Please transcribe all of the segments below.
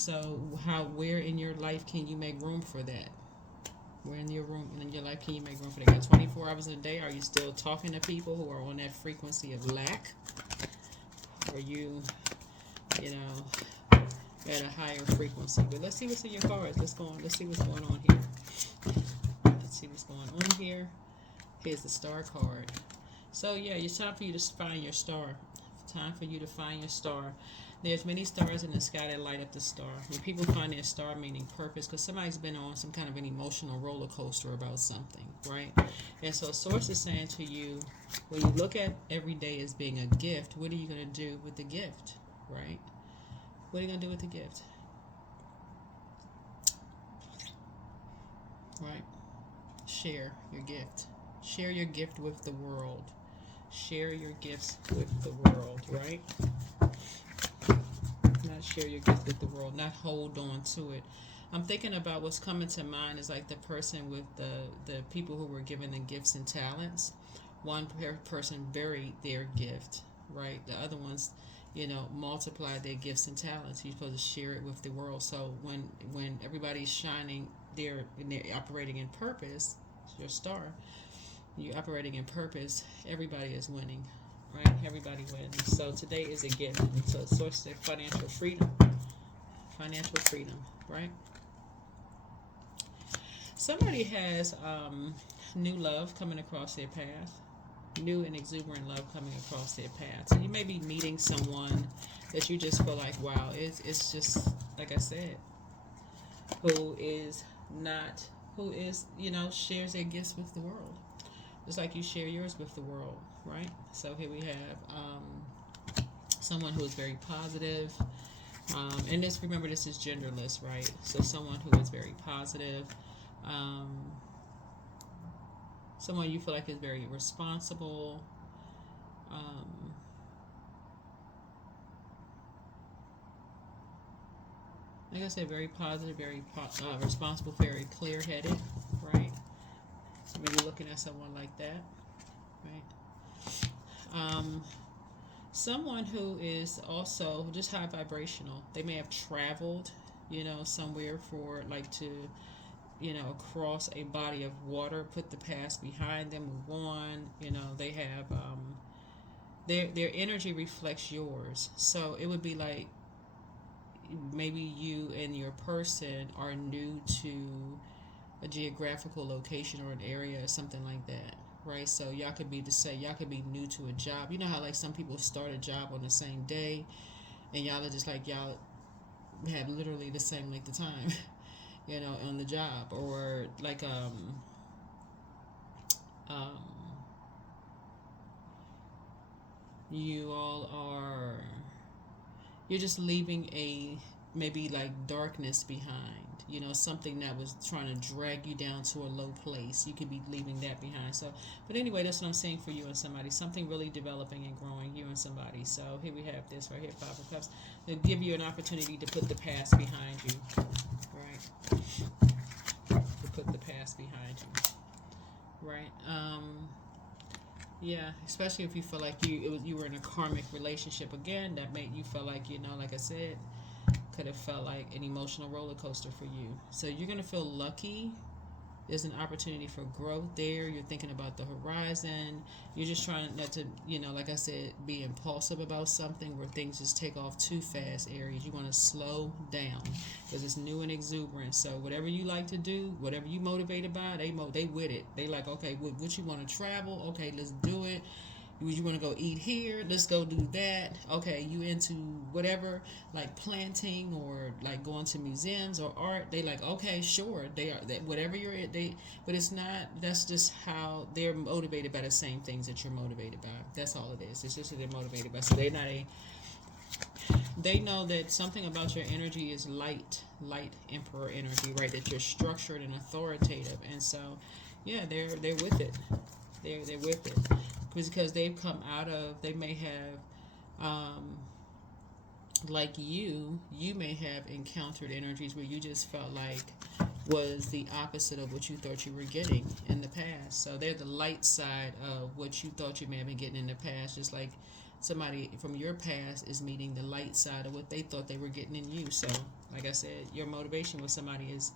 So where in your life can you make room for that? Where in your room in your life can you make room for that? Got 24 hours in a day? Are you still talking to people who are on that frequency of lack? Or you know, at a higher frequency? But let's see what's in your cards. Let's go on. Let's see what's going on here. Let's see what's going on here. Here's the star card. So yeah, it's time for you to find your star. Time for you to find your star. There's many stars in the sky that light up the star. When people find their star meaning purpose, because somebody's been on some kind of an emotional roller coaster about something, right? And so Source is saying to you, when you look at every day as being a gift, what are you going to do with the gift, right? What are you going to do with the gift, right? Share your gift. Share your gift with the world. Share your gifts with the world, right? Not share your gift with the world, not hold on to it. I'm thinking about what's coming to mind is like the person with the people who were given the gifts and talents. One person buried their gift, right? The other ones, multiplied their gifts and talents. You're supposed to share it with the world. So when everybody's shining, they're operating in purpose. It's your star. You're operating in purpose. Everybody is winning, right? Everybody wins. So today is a gift. So it's source of financial freedom, right? Somebody has new love coming across their path, new and exuberant love coming across their path. So you may be meeting someone that you just feel like, wow, it's just like I said, who is not, who is, shares their gifts with the world, just like you share yours with the world, right? So here we have someone who is very positive. And remember, this is genderless, right? So someone who is very positive, um, someone you feel like is very responsible, um, like I said, very positive, very responsible, very clear-headed, right? So maybe looking at someone like that, right? Someone who is also just high vibrational. They may have traveled, somewhere for like to across a body of water, put the past behind them, move on. They have their energy reflects yours. So it would be like maybe you and your person are new to a geographical location or an area or something like that. Right, so y'all could be new to a job. You know how like some people start a job on the same day, and y'all are just like y'all have literally the same length of time, on the job, or like um, you all are you're just leaving a maybe like darkness behind, something that was trying to drag you down to a low place. You could be leaving that behind. So but anyway, that's what I'm saying for you and somebody, something really developing and growing, you and somebody. So here we have this right here, 5 of Cups. They'll give you an opportunity to put the past behind you, right? To put the past behind you, right? Yeah, especially if you feel like you were in a karmic relationship again that made you feel like, like I said, could have felt like an emotional roller coaster for you. So you're gonna feel lucky. There's an opportunity for growth there. You're thinking about the horizon. You're just trying not to, like I said, be impulsive about something where things just take off too fast. Aries, you want to slow down because it's new and exuberant. So whatever you like to do, whatever you motivated by, they with it. They like, okay, what you want to travel? Okay, let's do it. You want to go eat here? Let's go do that. Okay, you into whatever, like planting or like going to museums or art? They like, okay, sure. Whatever you're at. But it's not. That's just how they're motivated by the same things that you're motivated by. That's all it is. It's just that they're motivated by. So they're not a. They know that something about your energy is light emperor energy, right? That you're structured and authoritative, and so, yeah, they're with it. They're with it because they've come out of. They may have, like you may have encountered energies where you just felt like was the opposite of what you thought you were getting in the past. So they're the light side of what you thought you may have been getting in the past, just like somebody from your past is meeting the light side of what they thought they were getting in you. So Like I said, your motivation with somebody is,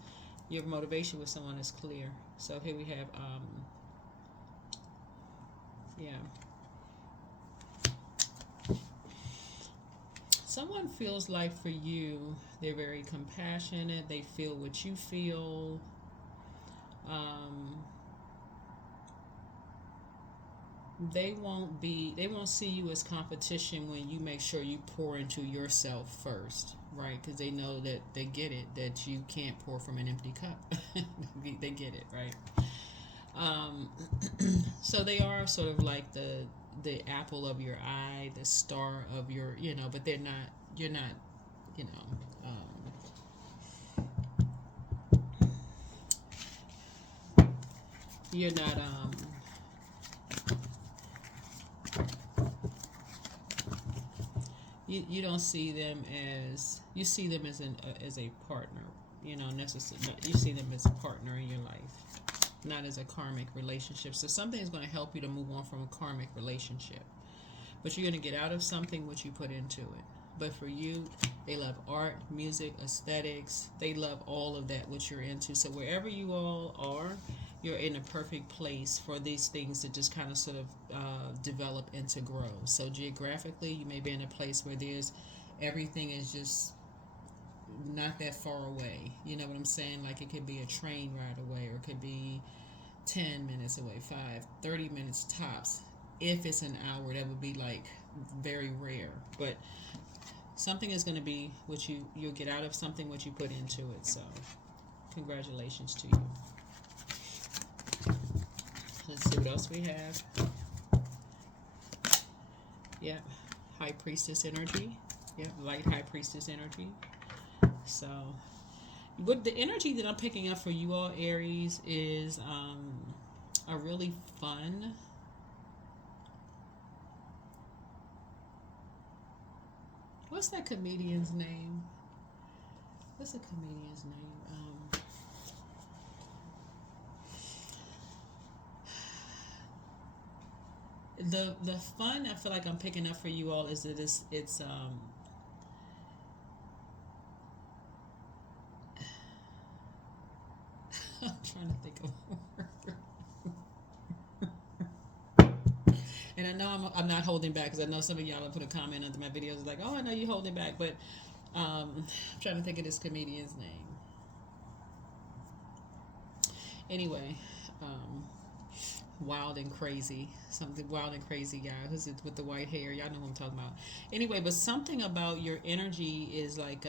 your motivation with someone is clear. So here we have, yeah. Someone feels like for you, they're very compassionate. They feel what you feel. Um, they won't see you as competition when you make sure you pour into yourself first, right? Because they know that they get it, that you can't pour from an empty cup. They get it, right? um, so they are sort of like the apple of your eye, the star of your, but they're not, you're not, you know you're not, you don't see them as, you see them as as a partner, necessarily. You see them as a partner in your life, not as a karmic relationship. So something is going to help you to move on from a karmic relationship, but you're going to get out of something what you put into it. But for you, they love art, music, aesthetics. They love all of that what you're into. So wherever you all are, you're in a perfect place for these things to just kind of sort of develop and to grow. So geographically, you may be in a place where there's, everything is just not that far away. You know what I'm saying? Like it could be a train ride away, or it could be 10 minutes away, 30 minutes tops. If it's an hour, that would be like very rare. But something is going to be what you'll get out of something what you put into it. So congratulations to you. Let's see what else we have. Yep, High Priestess energy. Yep, light High Priestess energy. So what the energy that I'm picking up for you all, Aries, is a really fun, what's that comedian's name? What's the comedian's name? The fun I feel like I'm picking up for you all is that it's I'm trying to think of a word. And I know I'm not holding back, because I know some of y'all have put a comment under my videos like, oh, I know you're holding back, but I'm trying to think of this comedian's name. Anyway, Wild and Crazy, something Wild and Crazy guy who's with the white hair. Y'all know who I'm talking about. Anyway, but something about your energy is like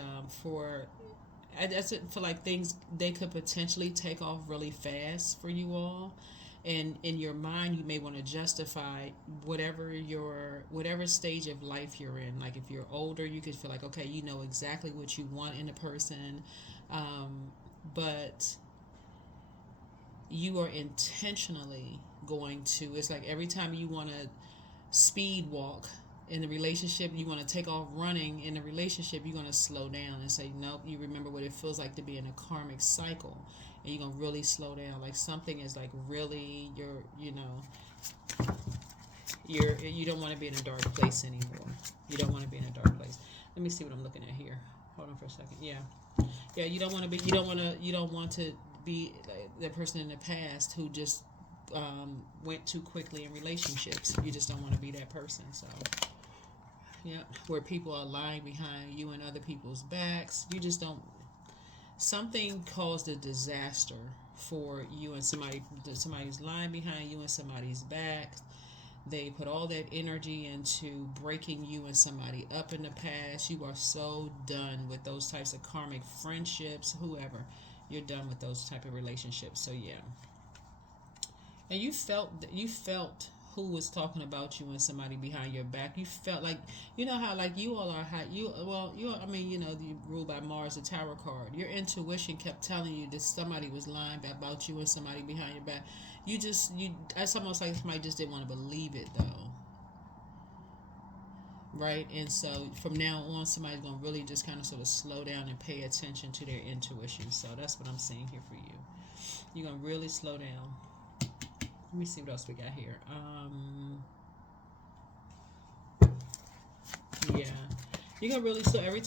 that's it, for like things they could potentially take off really fast for you all. And in your mind, you may want to justify whatever stage of life you're in. Like if you're older, you could feel like, okay, you know exactly what you want in a person, but you are intentionally going to, it's like every time you want to speed walk in the relationship, you want to take off running in the relationship, you're going to slow down and say nope. You remember what it feels like to be in a karmic cycle, and you're going to really slow down. Like something is like really, you don't want to be in a dark place anymore. You don't want to be in a dark place. Let me see what I'm looking at here. Hold on for a second. Yeah, you don't want to be like that person in the past who just went too quickly in relationships. You just don't want to be that person. So yeah, where people are lying behind you and other people's backs. You just don't. Something caused a disaster for you and somebody's lying behind you and somebody's back. They put all that energy into breaking you and somebody up in the past. You are so done with those types of karmic friendships, whoever. You're done with those type of relationships. So yeah. And you felt who was talking about you and somebody behind your back. You felt like, you know how like you all are, you ruled by Mars, the Tower card. Your intuition kept telling you that somebody was lying about you and somebody behind your back. It's almost like somebody just didn't want to believe it though. Right? And so from now on, somebody's going to really just kind of sort of slow down and pay attention to their intuition. So that's what I'm seeing here for you. You're going to really slow down. Let me see what else we got here. Yeah. You're gonna really, so every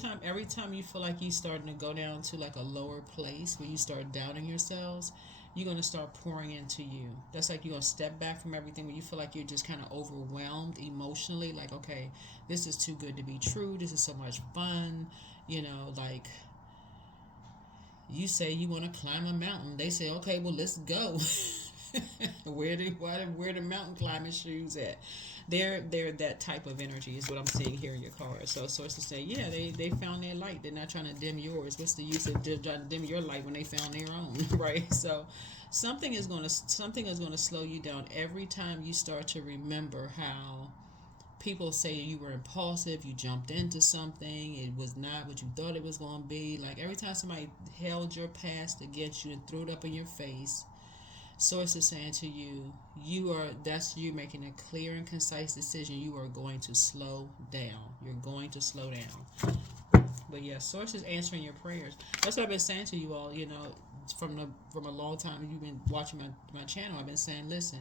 time you feel like you starting to go down to like a lower place where you start doubting yourselves, you're gonna start pouring into you. That's like you're gonna step back from everything when you feel like you're just kind of overwhelmed emotionally. Like, okay, this is too good to be true. This is so much fun. Like you say you want to climb a mountain. They say, okay, well, let's go. Where the mountain climbing shoes at? They're that type of energy is what I'm seeing here in your card. So sources say, yeah, they found their light. They're not trying to dim yours. What's the use of trying to dim your light when they found their own, right? So something is gonna slow you down every time you start to remember how people say you were impulsive, you jumped into something, it was not what you thought it was going to be. Like every time somebody held your past against you and threw it up in your face, source is saying to you, that's you making a clear and concise decision. You are going to slow down. You're going to slow down. But yeah, source is answering your prayers. That's what I've been saying to you all, from a long time you've been watching my channel. I've been saying, listen,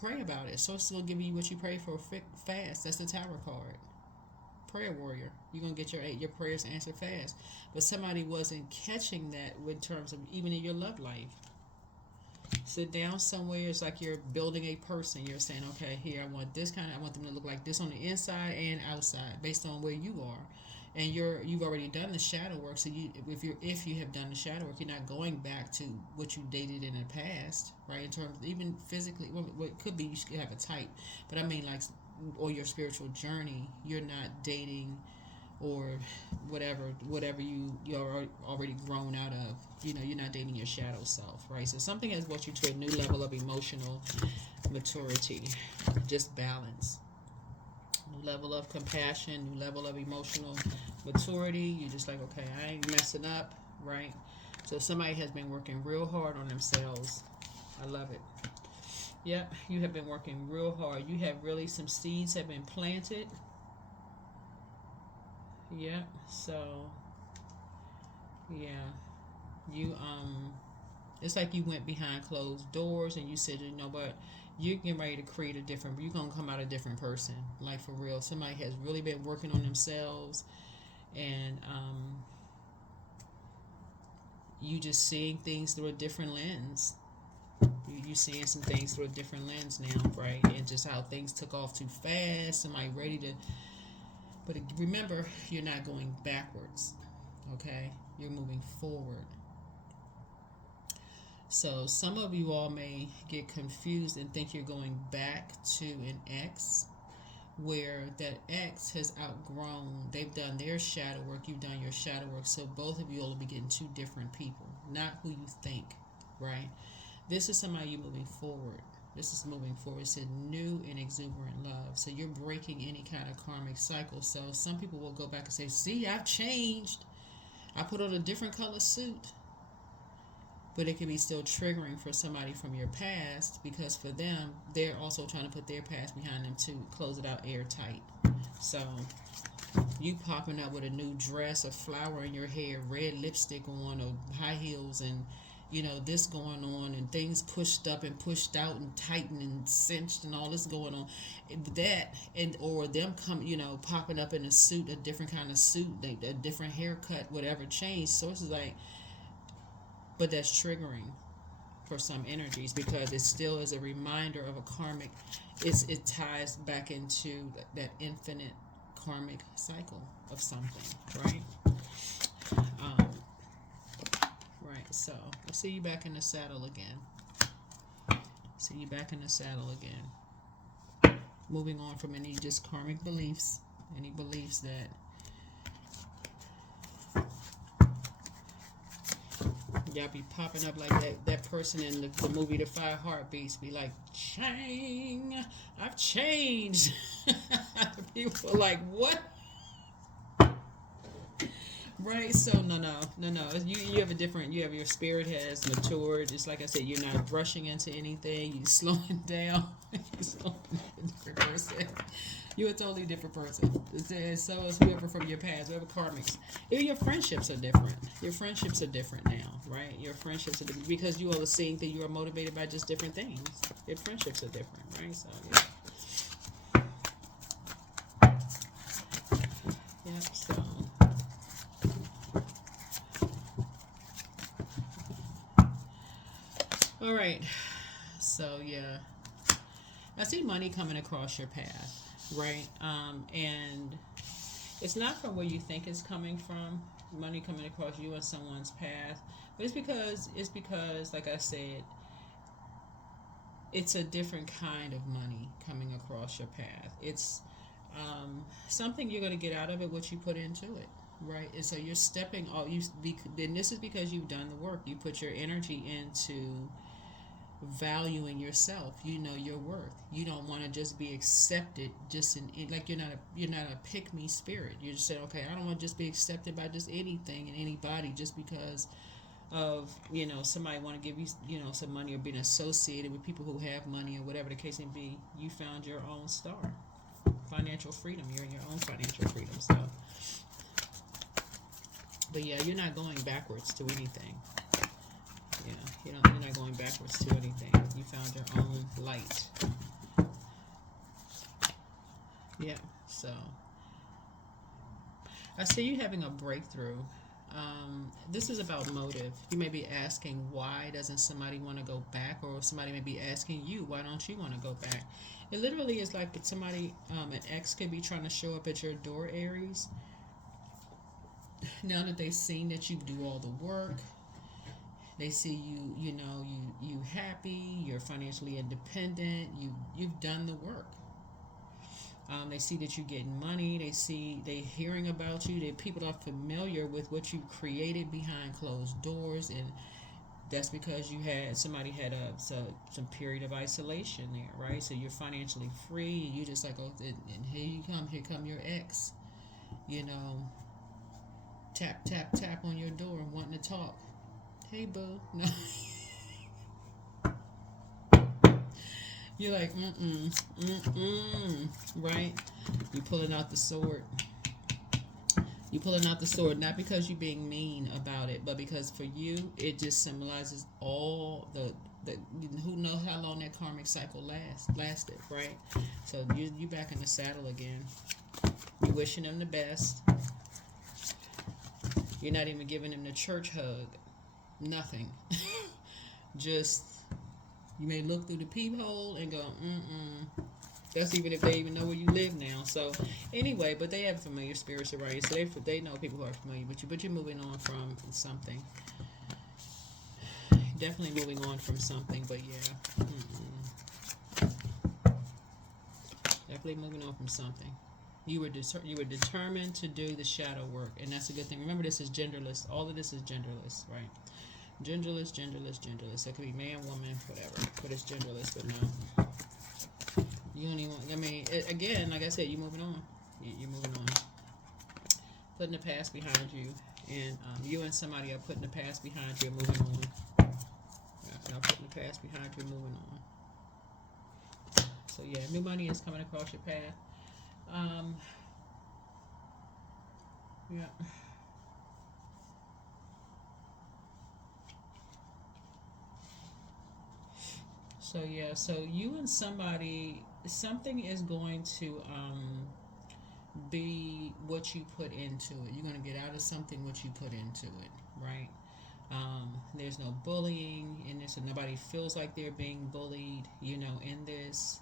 pray about it. Source will give you what you pray for fast. That's the Tower card. Prayer warrior. You're going to get your prayers answered fast. But somebody wasn't catching that in terms of even in your love life. Sit down somewhere. It's like you're building a person. You're saying, okay, here I want them to look like this on the inside and outside, based on where you are. And you've already done the shadow work. So if you have done the shadow work, you're not going back to what you dated in the past, right? In terms of even physically, well, it could be you have a type, but I mean like, or your spiritual journey. You're not dating or whatever you're already grown out of. You're not dating your shadow self, right? So something has brought you to a new level of emotional maturity, just balance, new level of compassion, new level of emotional maturity. You're just like, okay, I ain't messing up, right? So somebody has been working real hard on themselves. I love it. Yep, you have been working real hard. You have really, some seeds have been planted. Yeah, so yeah, you it's like you went behind closed doors and you said, what, you're getting ready to create you're gonna come out a different person, like for real. Somebody has really been working on themselves, and you just seeing things through a different lens. You seeing some things through a different lens now, right? And just how things took off too fast. Somebody ready to. But remember, you're not going backwards, okay? You're moving forward. So some of you all may get confused and think you're going back to an ex, where that ex has outgrown. They've done their shadow work. You've done your shadow work. So both of you will be getting two different people, not who you think, right? This is somebody you moving forward. This is moving forward. It's a new and exuberant love. So you're breaking any kind of karmic cycle. So some people will go back and say, see, I've changed. I put on a different color suit. But it can be still triggering for somebody from your past, because for them, they're also trying to put their past behind them to close it out airtight. So you popping up with a new dress, a flower in your hair, red lipstick on, or high heels, and this going on, and things pushed up and pushed out and tightened and cinched and all this going on, that, and or them popping up in a suit, a different kind of suit, a different haircut, whatever changed. Sources like, but that's triggering for some energies, because it still is a reminder of a karmic. It ties back into that infinite karmic cycle of something, right? Right, so we'll see you back in the saddle again. See you back in the saddle again. Moving on from any just karmic beliefs, any beliefs that y'all be popping up like that person in the movie The Five Heartbeats, be like, Chang, I've changed. People are like, what? Right, so no. You have a different. You have, your spirit has matured. Just like I said, you're not rushing into anything. You're slowing down. You're slowing down, a different person. You're a totally different person. So is whoever from your past, whoever karmics. Even your friendships are different. Your friendships are different now, right? Your friendships are different because you all are seeing that you are motivated by just different things. Your friendships are different, right? So yeah. Yep. So. All right. So yeah, I see money coming across your path, right? And it's not from where you think it's coming from. Money coming across you and someone's path, but it's because, like I said, it's a different kind of money coming across your path. It's something you're going to get out of it, what you put into it, right? And so you're stepping all and this is because you've done the work. You put your energy into valuing yourself. You know your worth. You don't want to just be accepted just like you're not a pick me spirit. You just say, okay, I don't want to just be accepted by just anything and anybody just because of somebody want to give you some money or being associated with people who have money or whatever the case may be. You found your own star, financial freedom. You're in your own financial freedom. So, but yeah, you're not going backwards to anything. Yeah, you're not going backwards to anything. You found your own light. Yeah. So I see you having a breakthrough. This is about motive. You may be asking, why doesn't somebody want to go back? Or somebody may be asking you, why don't you want to go back? It literally is like somebody, an ex could be trying to show up at your door, Aries. Now that they've seen that you do all the work, they see you happy, you're financially independent, you've done the work. They see that you're getting money. They hearing about you. People are familiar with what you created behind closed doors, and that's because somebody had some period of isolation there, right? So you're financially free, and you just like, oh, and here come your ex, you know, tap tap tap on your door and wanting to talk. Hey boo, no. You're like, right? You're pulling out the sword. You're pulling out the sword, not because you're being mean about it, but because for you, it just symbolizes all the who knows how long that karmic cycle lasted, right? So you back in the saddle again. You're wishing them the best. You're not even giving them the church hug. Nothing. Just, you may look through the peephole and go, That's even if they even know where you live now. So anyway, but they have familiar spirits around you, so they know people who are familiar with you. But you're moving on from something. Definitely moving on from something. But yeah, definitely moving on from something. You were determined to do the shadow work, and that's a good thing. Remember, this is genderless. All of this is genderless, right? Genderless. It could be man, woman, whatever, but it's genderless. But no. You don't even. I mean, again, like I said, you're moving on. You're moving on, putting the past behind you, and you and somebody are putting the past behind you and moving on. Y'all putting the past behind you and moving on. So yeah, new money is coming across your path. Yeah. So yeah, so you and something is going to be what you put into it. You're going to get out of something what you put into it, right? There's no bullying in this, and nobody feels like they're being bullied, in this.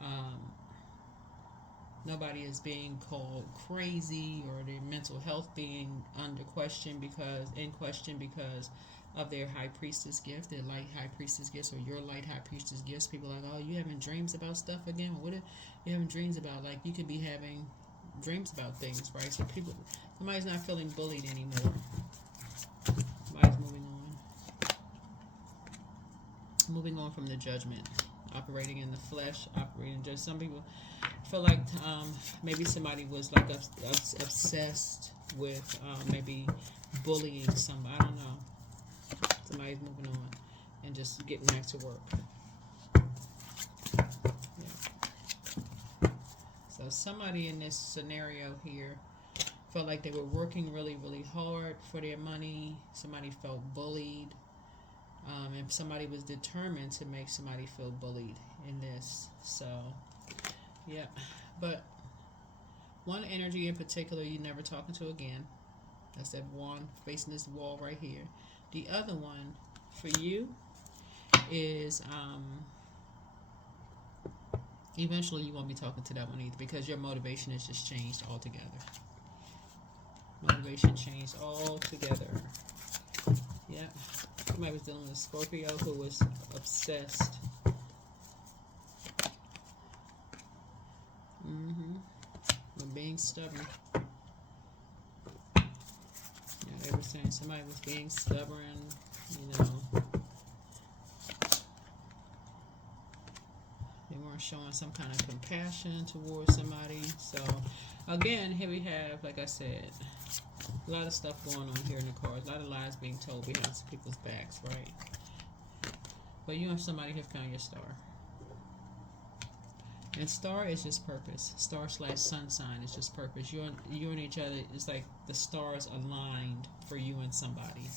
Um, Nobody is being called crazy or their mental health being in question because of their high priestess gift, their light high priestess gifts, or your light high priestess gifts. People are like, oh, you having dreams about stuff again? What are you having dreams about? Like, you could be having dreams about things, right? So somebody's not feeling bullied anymore. Somebody's moving on from the judgment, operating in the flesh, operating just some people feel like maybe somebody was like obsessed with maybe bullying somebody. I don't know. Somebody's moving on and just getting back to work. Yeah. So somebody in this scenario here felt like they were working really, really hard for their money. Somebody felt bullied. And somebody was determined to make somebody feel bullied in this. So, yeah. But One energy in particular you never talking to again. That's that one facing this wall right here. The other one for you is eventually you won't be talking to that one either because your motivation has just changed altogether. Motivation changed altogether. Yeah. Somebody was dealing with a Scorpio who was obsessed. With being stubborn. Yeah, they were saying somebody was being stubborn, you know. They weren't showing some kind of compassion towards somebody. So, again, here we have, like I said, a lot of stuff going on here in the cards. A lot of lies being told behind some people's backs, right? But you and somebody have found your star. And star is just purpose. Star / sun sign is just purpose. You and each other is like the stars aligned for you and somebody.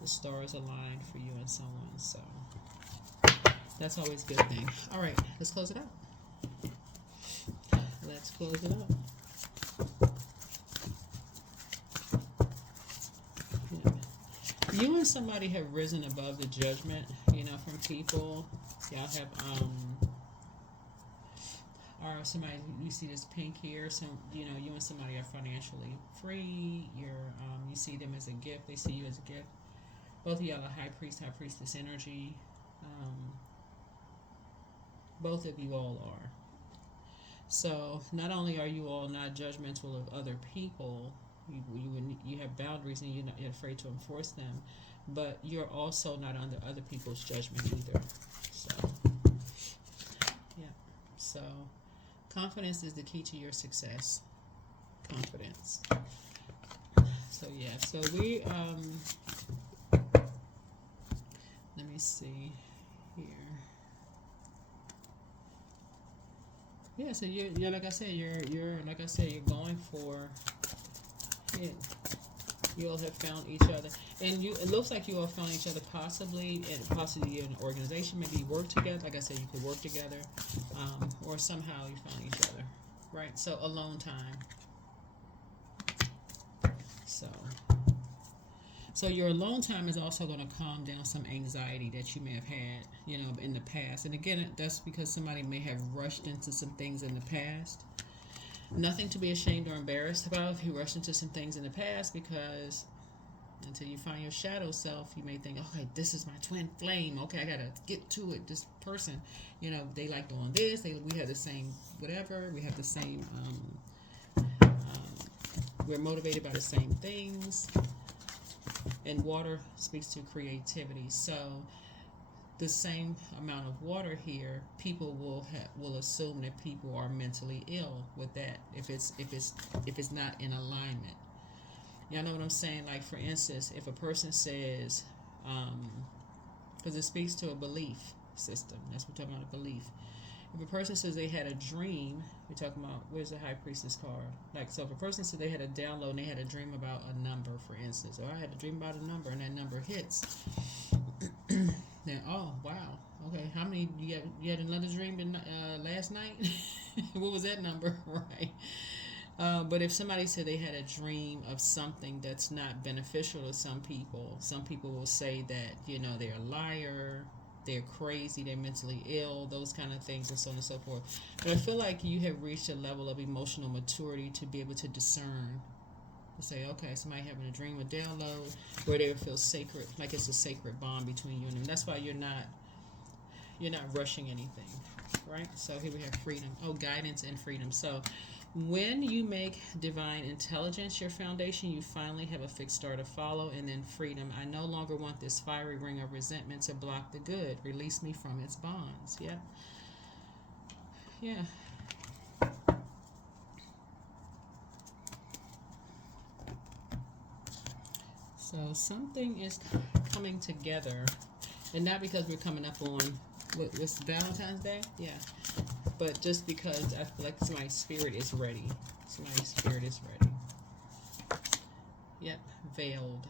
The stars aligned for you and someone. So that's always a good thing. All right, let's close it out. Let's close it out. Yeah. You and somebody have risen above the judgment, you know, from people. Y'all have or somebody, you see this pink here, so you know you and somebody are financially free. You see them as a gift, they see you as a gift. Both of y'all are high priest, high priestess energy. Both of you all are. So not only are you all not judgmental of other people, you have boundaries and you're not afraid to enforce them, but you're also not under other people's judgment either. So yeah. So confidence is the key to your success. Confidence. So yeah, so we let me see here. Yeah, so you're like I said, you're like I said, you're going for it. You all have found each other, and it looks like you all found each other possibly in an organization. Maybe you work together. Like I said, you could work together, or somehow you found each other, right? So alone time. So your alone time is also going to calm down some anxiety that you may have had, you know, in the past. And again, that's because somebody may have rushed into some things in the past. Nothing to be ashamed or embarrassed about if you rushed into some things in the past, because until you find your shadow self, you may think, okay, this is my twin flame. Okay, I got to get to it. This person, you know, they like doing this. We have the same whatever. We have the same, we're motivated by the same things. And water speaks to creativity. So the same amount of water here, people will assume that people are mentally ill with that if it's not in alignment. Y'all know what I'm saying? Like, for instance, if a person says, because it speaks to a belief system. That's what we're talking about, a belief. If a person says they had a dream, we're talking about, where's the High Priestess card? Like, so if a person said they had a download and they had a dream about a number, for instance, or I had a dream about a number and that number hits, then, oh, wow, okay, how many, you had another dream last night? What was that number? Right. But if somebody said they had a dream of something that's not beneficial to some people will say that, you know, they're a liar, they're crazy, they're mentally ill, those kind of things, and so on and so forth. But I feel like you have reached a level of emotional maturity to be able to discern, to say, okay, somebody having a dream, a download, where they feel sacred, like it's a sacred bond between you and them. That's why you're not rushing anything, right? So here we have freedom. Oh, guidance and freedom. So when you make divine intelligence your foundation, you finally have a fixed star to follow. And then freedom. I no longer want this fiery ring of resentment to block the good. Release me from its bonds. Yep. Yeah. So something is coming together. And not because we're coming up on, what's Valentine's Day? Yeah. But just because I feel like somebody's spirit is ready. Somebody's spirit is ready. Yep, veiled.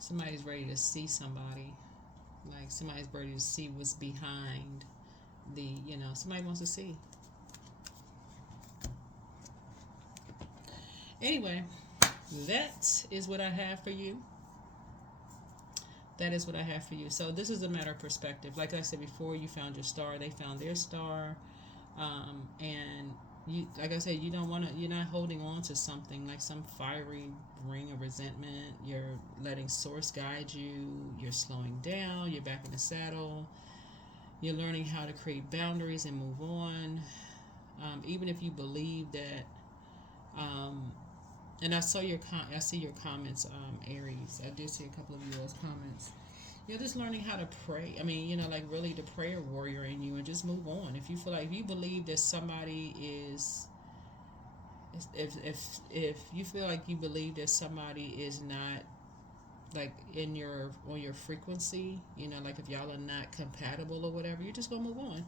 Somebody's ready to see somebody. Like somebody's ready to see what's behind the, somebody wants to see. Anyway, that is what I have for you. That is what I have for you. So this is a matter of perspective. Like I said before, you found your star. They found their star. And you, like I said, you're not holding on to something like some fiery ring of resentment. You're letting source guide you. You're slowing down. You're back in the saddle. You're learning how to create boundaries and move on. Even if you believe that, and I see your comments, Aries. I did see a couple of yours comments. You're just learning how to pray. I mean, like really the prayer warrior in you, and just move on. If you feel like, if you believe that somebody is, if you feel like you believe that somebody is not like on your frequency, like if y'all are not compatible or whatever, you're just gonna move on.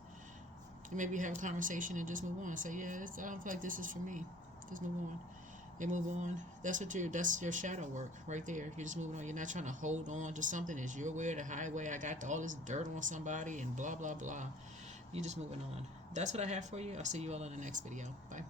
And maybe have a conversation and just move on. Say, yeah, I don't feel like this is for me. Just move on. And move on. That's your shadow work right there. You're just moving on. You're not trying to hold on to something. It's your way or the highway. I got all this dirt on somebody and blah blah blah. You're just moving on. That's what I have for you. I'll see you all in the next video. Bye.